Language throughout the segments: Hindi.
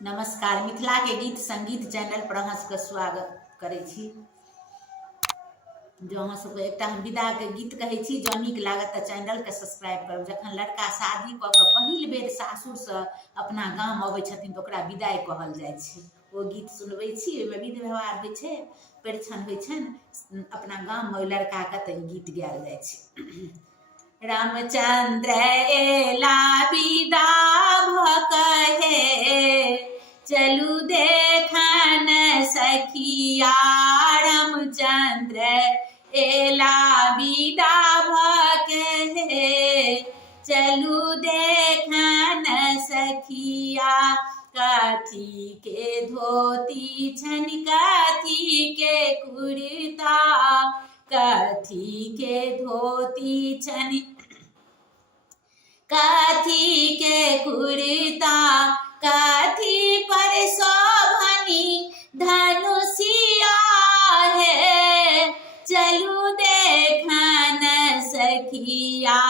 नमस्कार, मिथिला के गीत संगीत चैनल पर अहाँ सबके स्वागत करै छी। जो अहाँ सबके एकटा हम विदा के गीत कहै छी, जो नीक लागत तऽ चैनल के सब्सक्राइब करू। जखन लड़का शादी कऽ कऽ पहिल बेर सासुर से अपना गाम अबै छथिन तऽ ओकरा विदाई कहल जाइ छै। ओ गीत सुनबै छी, ओहिमे विध व्यवहार होइ छै, परिछन होइ छनि अपना गाम में। ओहि लड़का के तऽ ई गीत गायल जाइ छै। रामचंद्र एला विदा भऽ कहे, चलू देखन सखिया। रामचंद्र एला विदा भऽ कहे, चलू देखन सखिया। कथी के धोती छनि कथी के कुर्ता, कथी के धोती छनि कथी के कुर्ता। कथी पर शोभनी धनुषिया है, चलू देखन सखिया।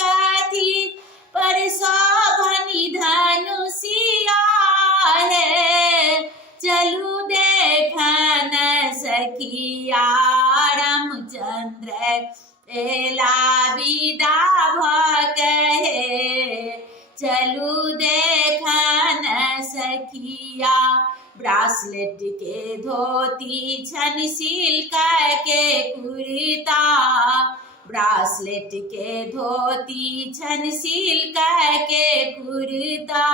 कथी पर शोभनी धनुषिया है, चलू देखन सखिया। रामचंद्र एला विदा भऽ कहे, चलू देखन सखिया। ब्रासलेट के धोती छनि सिल्क के कुर्ता, ब्रासलेट के धोती छनि सिल्क के कुर्ता।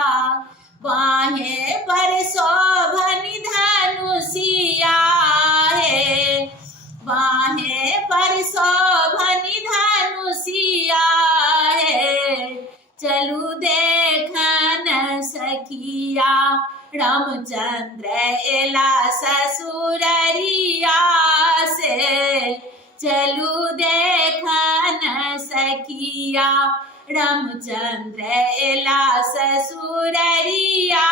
बाहें पर शोभनी धनुषिया है, बाहें पर शोभनी धनुषिया है, चलू देखन सखिया। रामचंद्र एला ससुररिया से, चलू देखन सखिया। रामचंद्र एला ससुररिया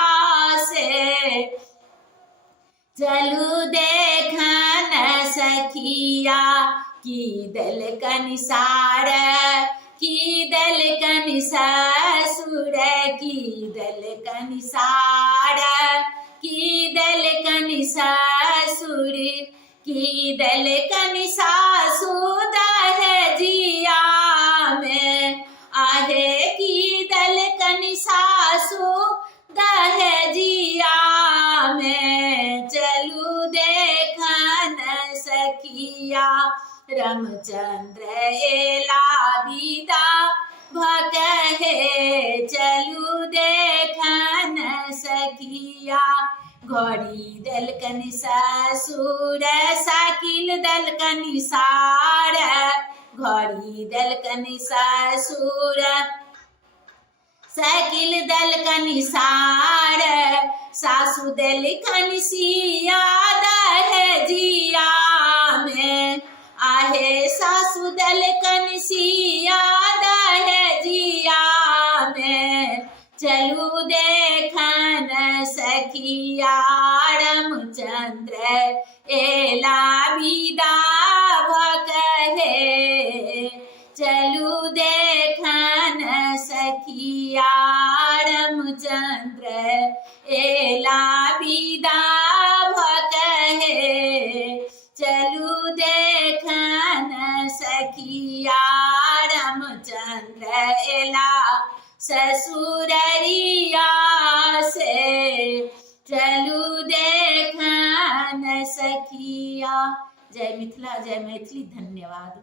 से, चलू देखन सखिया। की देलकनि सार की देलकनि ससुर, की देलकनि सार की देलकनि ससुर, की देलकनि सासु दहेजिया में आहे। की देलकनि सासु दहेजिया में, चलू देखन सखिया। रामचंद्र एला विदा भऽ कहे, चलू देखन सखिया। घड़ी देलकनि ससुर साइकिल देलकनि सार, घड़ी देलकनि ससुर साइकिल देलकनि सार। सासु देलकनि सिया दहेजिया में आहे, सासु देलकनि सिया दहेजिया में, चलू देखन सखिया। रामचंद्र एला विदा भऽ कहे, चलू देखन सखिया। रामचंद्र एला विदा भऽ कहे, चलू देखन सखिया। रामचंद्र एला ससुररिया से, चलू देखन सखिया। जय मिथिला, जय मैथिली। धन्यवाद।